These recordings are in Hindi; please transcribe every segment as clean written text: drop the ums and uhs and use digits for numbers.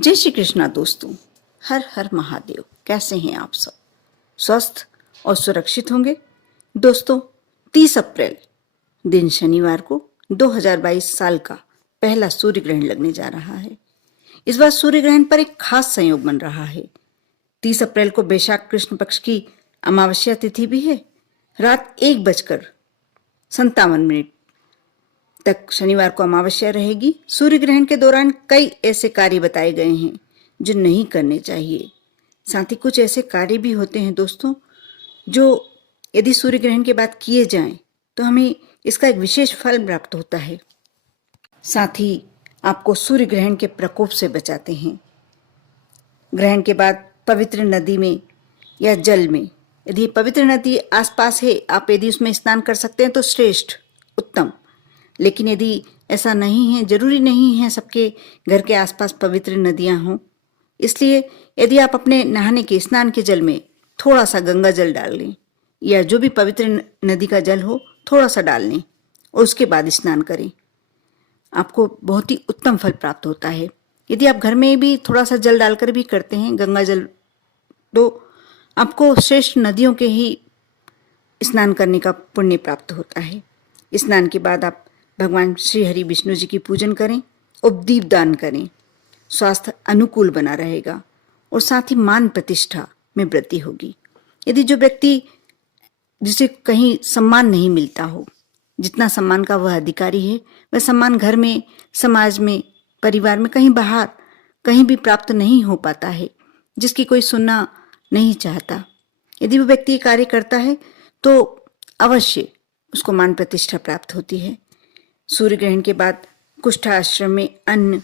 जय श्री कृष्णा दोस्तों। हर हर महादेव। कैसे हैं आप सब? स्वस्थ और सुरक्षित होंगे। दोस्तों, 30 अप्रैल दिन शनिवार को 2022 साल का पहला सूर्य ग्रहण लगने जा रहा है। इस बार सूर्य ग्रहण पर एक खास संयोग बन रहा है। 30 अप्रैल को बैशाख कृष्ण पक्ष की अमावस्या तिथि भी है। रात 1:57 तक शनिवार को अमावस्या रहेगी। सूर्य ग्रहण के दौरान कई ऐसे कार्य बताए गए हैं जो नहीं करने चाहिए। साथ ही कुछ ऐसे कार्य भी होते हैं दोस्तों, जो यदि सूर्य ग्रहण के बाद किए जाएं तो हमें इसका एक विशेष फल प्राप्त होता है। साथ ही आपको सूर्य ग्रहण के प्रकोप से बचाते हैं। ग्रहण के बाद पवित्र नदी में या जल में, यदि पवित्र नदी आसपास है, आप यदि उसमें स्नान कर सकते हैं तो श्रेष्ठ, उत्तम। लेकिन यदि ऐसा नहीं है, जरूरी नहीं है सबके घर के आसपास पवित्र नदियां हों, इसलिए यदि आप अपने नहाने के स्नान के जल में थोड़ा सा गंगा जल डाल लें या जो भी पवित्र नदी का जल हो थोड़ा सा डाल लें और उसके बाद स्नान करें, आपको बहुत ही उत्तम फल प्राप्त होता है। यदि आप घर में भी थोड़ा सा जल डालकर भी करते हैं गंगा जल, तो आपको श्रेष्ठ नदियों के ही स्नान करने का पुण्य प्राप्त होता है। स्नान के बाद आप भगवान श्री हरि विष्णु जी की पूजन करें, उपदीप दान करें। स्वास्थ्य अनुकूल बना रहेगा और साथ ही मान प्रतिष्ठा में वृद्धि होगी। यदि जो व्यक्ति जिसे कहीं सम्मान नहीं मिलता हो, जितना सम्मान का वह अधिकारी है, वह सम्मान घर में, समाज में, परिवार में, कहीं बाहर, कहीं भी प्राप्त नहीं हो पाता है, जिसकी कोई सुनना नहीं चाहता, यदि वो व्यक्ति कार्य करता है तो अवश्य उसको मान प्रतिष्ठा प्राप्त होती है। सूर्य ग्रहण के बाद कुष्ठ आश्रम में अन्न,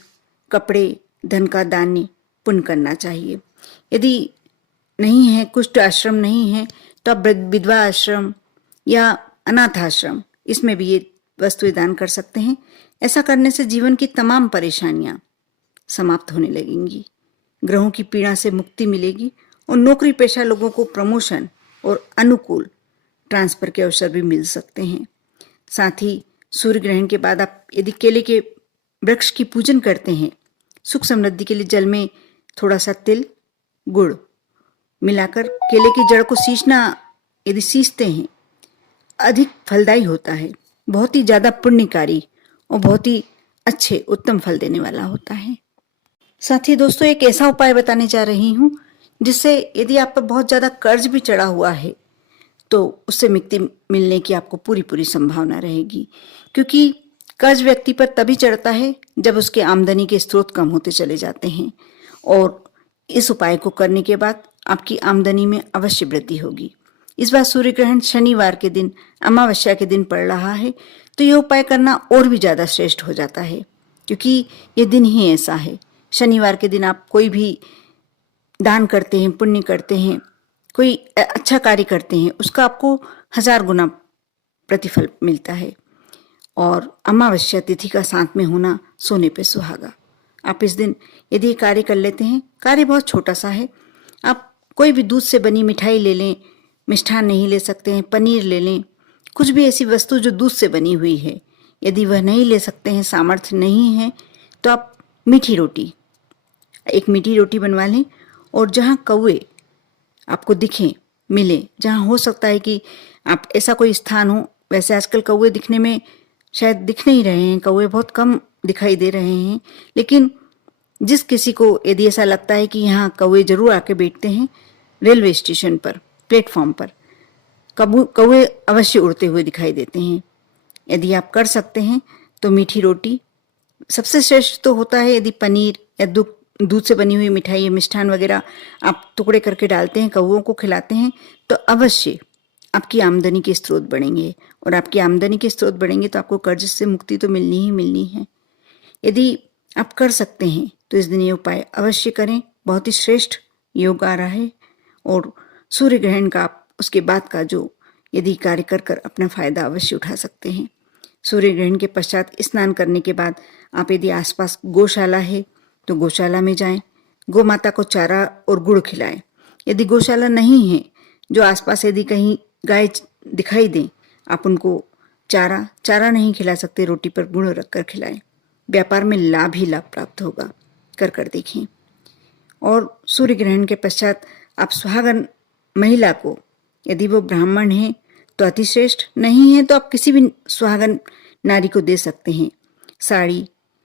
कपड़े, धन का दान पुण्य करना चाहिए। यदि नहीं है, कुष्ठ आश्रम नहीं है, तो आप विधवा आश्रम या अनाथ आश्रम, इसमें भी ये वस्तुएं दान कर सकते हैं। ऐसा करने से जीवन की तमाम परेशानियां समाप्त होने लगेंगी, ग्रहों की पीड़ा से मुक्ति मिलेगी और नौकरी पेशा लोगों को प्रमोशन और अनुकूल ट्रांसफर के अवसर भी मिल सकते हैं। साथ ही सूर्य ग्रहण के बाद आप यदि केले के वृक्ष की पूजन करते हैं, सुख समृद्धि के लिए जल में थोड़ा सा तिल, गुड़ मिलाकर केले की जड़ को सींचना, यदि सींचते हैं, अधिक फलदायी होता है, बहुत ही ज्यादा पुण्यकारी और बहुत ही अच्छे उत्तम फल देने वाला होता है। साथ ही दोस्तों, एक ऐसा उपाय बताने जा रही हूं जिससे यदि आप पर बहुत ज्यादा कर्ज भी चढ़ा हुआ है तो उससे मुक्ति मिलने की आपको पूरी संभावना रहेगी। क्योंकि कर्ज व्यक्ति पर तभी चढ़ता है जब उसके आमदनी के स्रोत कम होते चले जाते हैं, और इस उपाय को करने के बाद आपकी आमदनी में अवश्य वृद्धि होगी। इस बार सूर्य ग्रहण शनिवार के दिन, अमावस्या के दिन पड़ रहा है, तो यह उपाय करना और भी ज्यादा श्रेष्ठ हो जाता है, क्योंकि ये दिन ही ऐसा है। शनिवार के दिन आप कोई भी दान करते हैं, पुण्य करते हैं, कोई अच्छा कार्य करते हैं, उसका आपको 1000 गुना प्रतिफल मिलता है। और अमावस्या तिथि का साथ में होना सोने पे सुहागा। आप इस दिन यदि कार्य कर लेते हैं, कार्य बहुत छोटा सा है, आप कोई भी दूध से बनी मिठाई ले लें, मिष्ठान नहीं ले सकते हैं, पनीर ले लें, कुछ भी ऐसी वस्तु जो दूध से बनी हुई है। यदि वह नहीं ले सकते हैं, सामर्थ्य नहीं है, तो आप मीठी रोटी, एक मीठी रोटी बनवा लें और जहाँ कौवे आपको दिखें, मिले, जहाँ हो सकता है कि आप ऐसा कोई स्थान हो, वैसे आजकल कौवे दिखने में शायद दिख नहीं रहे हैं, कौवे बहुत कम दिखाई दे रहे हैं, लेकिन जिस किसी को यदि ऐसा लगता है कि यहाँ कौवे जरूर आके बैठते हैं, रेलवे स्टेशन पर, प्लेटफॉर्म पर कौवे अवश्य उड़ते हुए दिखाई देते हैं। यदि आप कर सकते हैं तो मीठी रोटी सबसे श्रेष्ठ तो होता है। यदि पनीर या दूध से बनी हुई मिठाई या मिष्ठान वगैरह आप टुकड़े करके डालते हैं, कौवों को खिलाते हैं, तो अवश्य आपकी आमदनी के स्रोत बढ़ेंगे, और आपकी आमदनी के स्रोत बढ़ेंगे तो आपको कर्ज से मुक्ति तो मिलनी ही मिलनी है। यदि आप कर सकते हैं तो इस दिन ये उपाय अवश्य करें। बहुत ही श्रेष्ठ योग आ रहा है, और सूर्य ग्रहण का आप उसके बाद का जो यदि कार्य कर अपना फायदा अवश्य उठा सकते हैं। सूर्य ग्रहण के पश्चात स्नान करने के बाद आप यदि आसपास गौशाला है तो गौशाला में जाएं, गौ माता को चारा और गुड़ खिलाएं। यदि गौशाला नहीं है, जो आसपास यदि कहीं गाय दिखाई दें, आप उनको चारा नहीं खिला सकते, रोटी पर गुड़ रखकर खिलाएं। व्यापार में लाभ ही लाभ प्राप्त होगा, कर देखें। और सूर्य ग्रहण के पश्चात आप सुहागन महिला को, यदि वो ब्राह्मण है तो अतिश्रेष्ठ, नहीं है तो आप किसी भी सुहागन नारी को दे सकते हैं।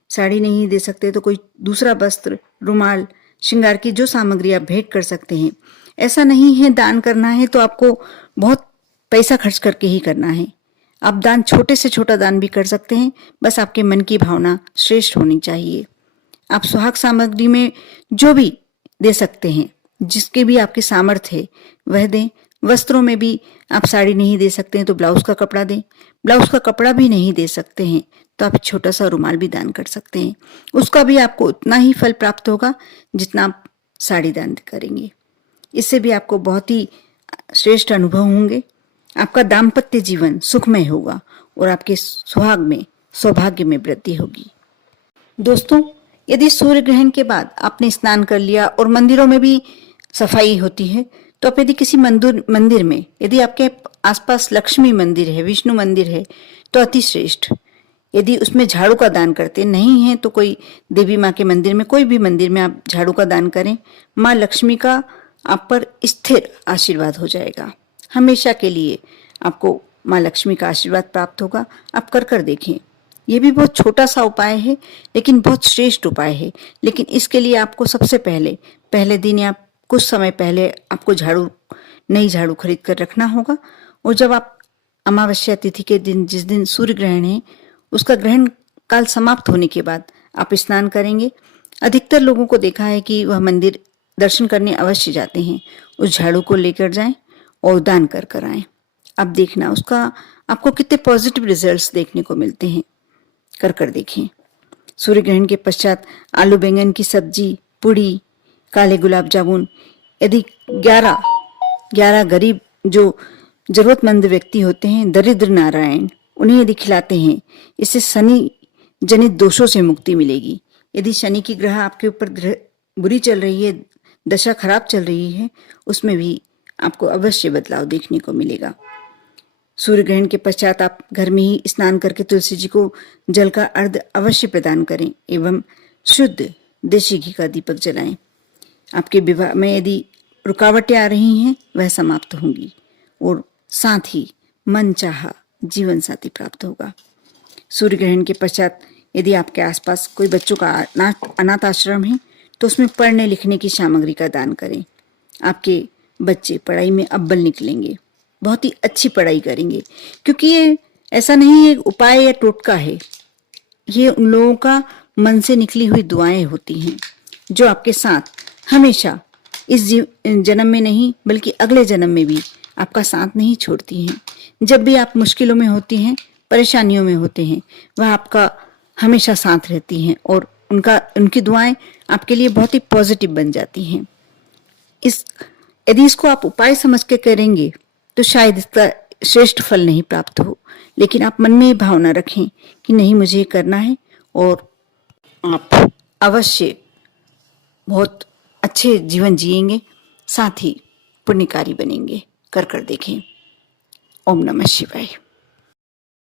साड़ी नहीं दे सकते तो कोई दूसरा वस्त्र, रुमाल, श्रृंगार की जो सामग्री आप भेंट कर सकते हैं। ऐसा नहीं है दान करना है तो आपको बहुत पैसा खर्च करके ही करना है। आप दान, छोटे से छोटा दान भी कर सकते हैं, बस आपके मन की भावना श्रेष्ठ होनी चाहिए। आप सुहाग सामग्री में जो भी दे सकते हैं, जिसके भी आपके सामर्थ्य है वह दें। वस्त्रों में भी आप साड़ी नहीं दे सकते हैं तो ब्लाउज का कपड़ा दें। ब्लाउज का कपड़ा भी नहीं दे सकते हैं तो आप छोटा सा रुमाल भी दान कर सकते हैं। उसका भी आपको उतना ही फल प्राप्त होगा जितना आप साड़ी दान करेंगे। इससे भी आपको बहुत ही श्रेष्ठ अनुभव होंगे। आपका दाम्पत्य जीवन सुखमय होगा और आपके सुहाग में, सौभाग्य में वृद्धि होगी। दोस्तों, यदि सूर्य ग्रहण के बाद आपने स्नान कर लिया और मंदिरों में भी सफाई होती है, तो आप यदि किसी मंदिर में, यदि आपके आसपास लक्ष्मी मंदिर है, विष्णु मंदिर है, तो अति श्रेष्ठ। यदि उसमें झाड़ू का दान करते नहीं हैं तो कोई देवी माँ के मंदिर में, कोई भी मंदिर में आप झाड़ू का दान करें। माँ लक्ष्मी का आप पर स्थिर आशीर्वाद हो जाएगा। हमेशा के लिए आपको माँ लक्ष्मी का आशीर्वाद प्राप्त होगा। आप कर देखें। ये भी बहुत छोटा सा उपाय है लेकिन बहुत श्रेष्ठ उपाय है। लेकिन इसके लिए आपको सबसे पहले दिन या कुछ समय पहले आपको नई झाड़ू खरीद कर रखना होगा। और जब आप अमावस्या तिथि के दिन, जिस दिन सूर्य ग्रहण है, उसका ग्रहण काल समाप्त होने के बाद आप स्नान करेंगे। अधिकतर लोगों को देखा है कि वह मंदिर दर्शन करने अवश्य जाते हैं। उस झाड़ू को लेकर जाएं और दान कर आएं। अब देखना उसका आपको कितने पॉजिटिव रिजल्ट्स देखने को मिलते हैं। कर देखें। सूर्य ग्रहण के पश्चात आलू बैंगन की सब्जी, पूड़ी, काले गुलाब जामुन, यदि 11 गरीब जो जरूरतमंद व्यक्ति होते हैं, दरिद्र नारायण, उन्हें यदि खिलाते हैं, इससे शनि जनित दोषों से मुक्ति मिलेगी। यदि शनि की ग्रह आपके ऊपर बुरी चल रही है, दशा खराब चल रही है, उसमें भी आपको अवश्य बदलाव देखने को मिलेगा। सूर्य ग्रहण के पश्चात आप घर में ही स्नान करके तुलसी जी को जल का अर्घ अवश्य प्रदान करें एवं शुद्ध देशी घी का दीपक जलाएं। आपके विवाह में यदि रुकावटें आ रही हैं वह समाप्त होंगी और साथ ही मनचाहा जीवन साथी प्राप्त होगा। सूर्य ग्रहण के पश्चात यदि आपके आसपास कोई बच्चों का अनाथ आश्रम है तो उसमें पढ़ने लिखने की सामग्री का दान करें। आपके बच्चे पढ़ाई में अव्वल निकलेंगे, बहुत ही अच्छी पढ़ाई करेंगे, क्योंकि ये ऐसा नहीं है उपाय या टोटका है। ये उन लोगों का मन से निकली हुई दुआएं होती हैं जो आपके साथ हमेशा इस जन्म में नहीं बल्कि अगले जन्म में भी आपका साथ नहीं छोड़ती हैं। जब भी आप मुश्किलों में होती हैं, परेशानियों में होते हैं, वह आपका हमेशा साथ रहती हैं और उनकी दुआएं आपके लिए बहुत ही पॉजिटिव बन जाती हैं। यदि इसको आप उपाय समझ के करेंगे तो शायद इसका श्रेष्ठ फल नहीं प्राप्त हो, लेकिन आप मन में ये भावना रखें कि नहीं, मुझे ये करना है और आप अवश्य बहुत अच्छे जीवन जिएंगे, साथ ही पुण्यकारी बनेंगे। कर देखें। ओम नमः शिवाय।